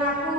perilaku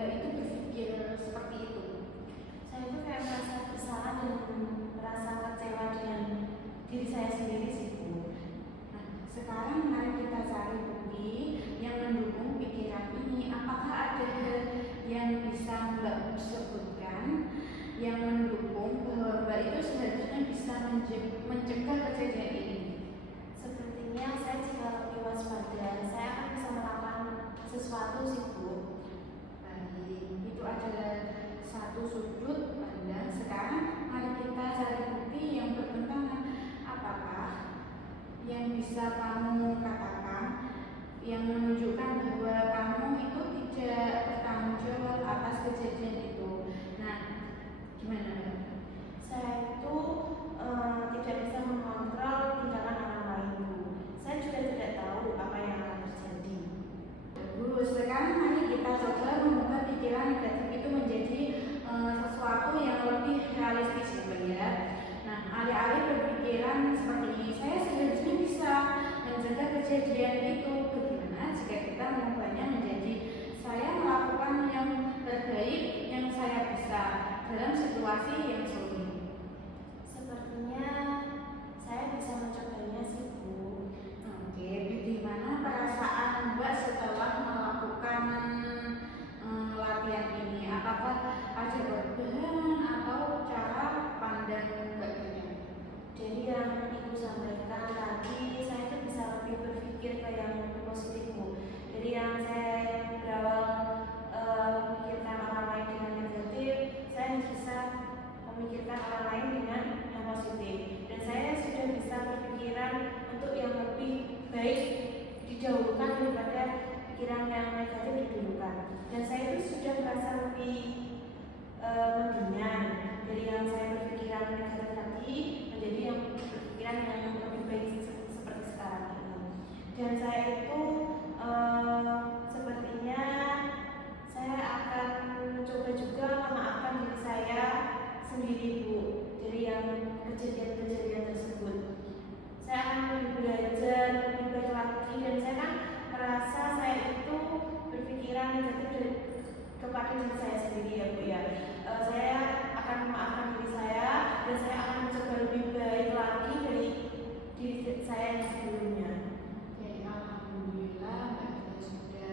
Mbak itu berpikir seperti itu? Saya itu kayak merasa bersalah dan merasa kecewa dengan diri saya sendiri sih Bu. Nah, sekarang mari kita cari bukti yang mendukung pikiran ini. Apakah ada yang bisa Mbak sebutkan yang mendukung bahwa Mbak itu seharusnya bisa mencegah kejadian ini? Sepertinya saya jika lebih waspada, saya akan bisa melakukan sesuatu sih Bu. Baik, itu adalah satu sudut pandang. Sekarang mari kita cari bukti yang bertentangan. Apakah yang bisa kamu katakan yang menunjukkan bahwa kamu itu tidak bertanggung jawab atas kejadian itu? Nah, gimana Mbak? Saya itu tidak bisa mengontrol tindakan orang lain Bu. Saya juga tidak tahu apa yang akan terjadi. Bagus, sekarang mari kita coba mengubah pikiran negatif itu menjadi sesuatu yang lebih realistis gitu ya. Nah, alih-alih berpikiran seperti ini, saya seharusnya bisa mencegah kejadian itu. Bagaimana jika kita mengubahnya menjadi saya melakukan yang terbaik yang saya bisa dalam situasi yang sulit? Sepertinya saya bisa mencobanya sih Bu. Oke, bagaimana perasaan Mbak setelah melakukan latihan ini? Apakah ada perubahan atau cara pandang Mbak ini? Jadi yang Ibu sampaikan tadi, saya itu bisa lebih berpikir ke yang lebih positif Bu. Jadi yang saya berawal memikirkan orang lain dengan negatif, saya bisa memikirkan orang lain dengan yang positif. Dan saya sudah bisa berpikiran untuk yang lebih baik didahulukan daripada pikiran yang negatif didahulukan. Dan saya itu sudah merasa lebih mendingan dari yang saya berpikiran negatif tadi menjadi yang berpikiran yang lebih baik seperti sekarang ini. Dan saya itu sepertinya saya akan mencoba juga memaafkan diri saya sendiri Bu dari yang kejadian-kejadian tersebut. Saya akan lebih belajar lebih baik lagi, dan saya kan merasa saya itu berpikiran negatif kepada diri saya sendiri ya Bu ya. Saya akan memaafkan diri saya dan saya akan mencoba lebih baik lagi dari diri saya yang sebelumnya. Jadi alhamdulillah Mbak kita sudah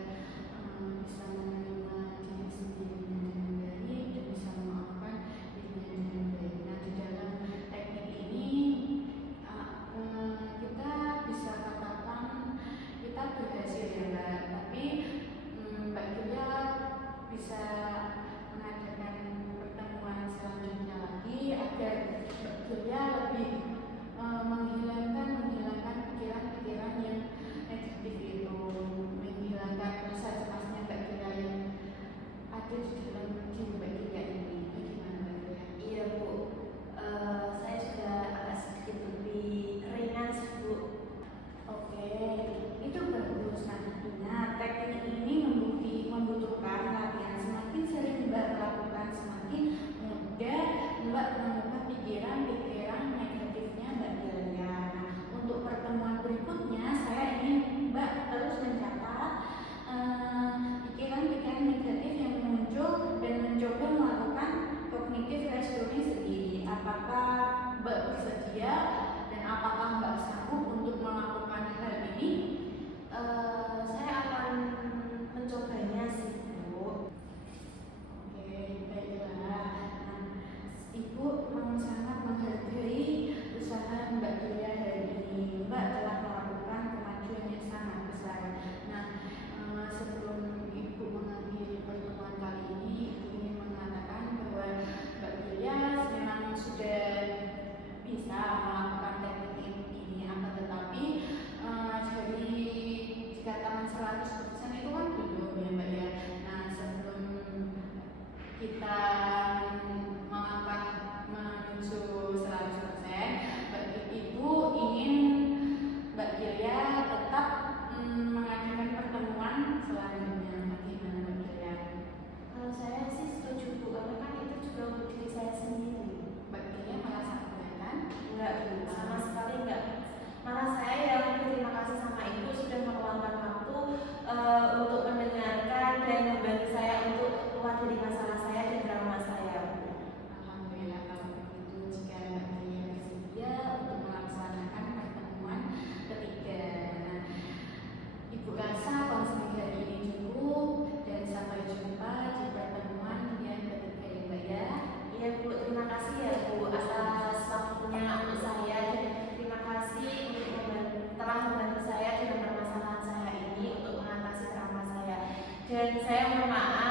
saya mohon maaf